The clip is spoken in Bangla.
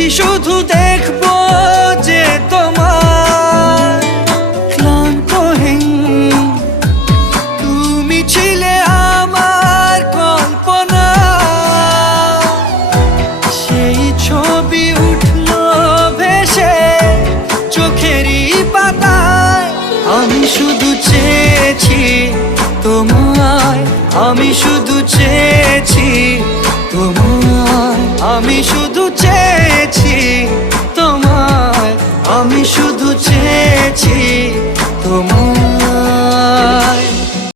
চেয়েছি শুধু দেখবো যে তোমার ক্লান্তহীন তুমি ছিলে আমার কল্পনা। সেই ছবি উঠলো ভেসে চোখেরই পাতায়। আমি শুধু চেয়েছি তোমায়, আমি শুধু চেয়েছি তোমায়, আমি শুধু